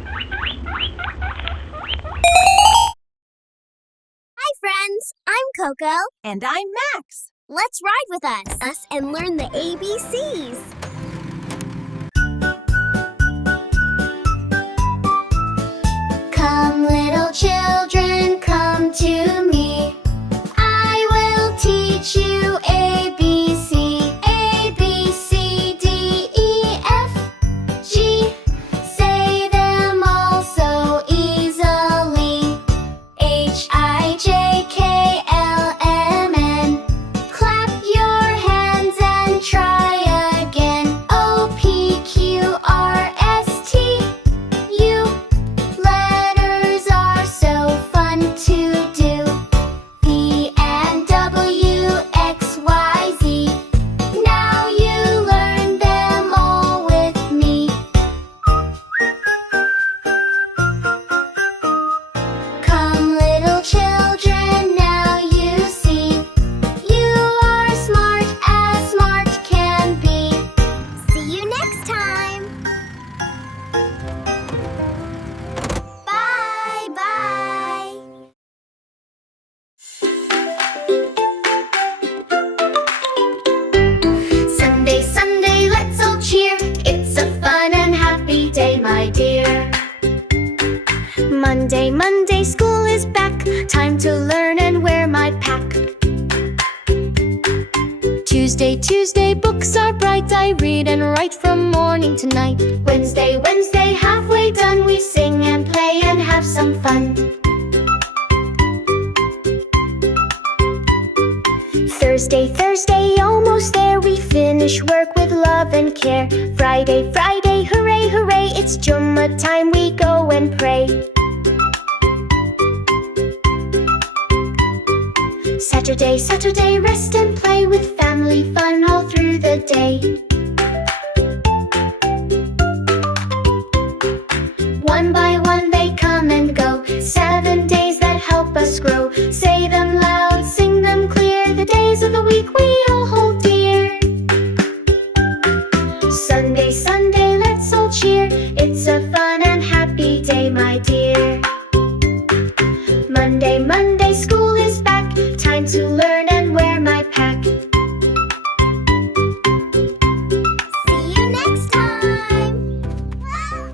Hi friends, I'm Coco. And I'm Max. Let's ride with us and learn the ABCs. Come little children, come to me. I will teach you ABC. A, B, C, D, E, F, G. Say them all so easily. H, I, J, K, L, M, N. Clap your hands and try again. O, P, Q, R, S, T, U. Letters are so fun to do. V and W, X, Y, Z. Now you learn them all with me. Come little children, now you see. You are smart as smart can be. See you next time. Bye bye. Sunday, Sunday, let's all cheer. It's a fun and happy day, my dear. Monday, Monday, school is back. Time to learn and wear my pack. Tuesday, Tuesday, books are bright. I read and write from morning to night. Wednesday, Wednesday, halfway done. We sing and play and have some fun. Thursday, Thursday, almost there. We finish work with love and care. Friday, Friday, hooray, hooray. It's Jummah time, we go and pray. Saturday, Saturday, rest and play with family fun all through the day. One by one they come and go. 7 days that help us grow. Say them loud, sing them clear. The days of the week we all hold dear. Sunday, Sunday, let's all cheer. It's a fun and happy day, my dear. Monday, Monday, school is back. Time to learn and wear my pack. See you next time. Bye.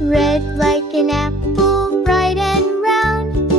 Red like an apple, bright and round.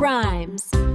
Rhymes.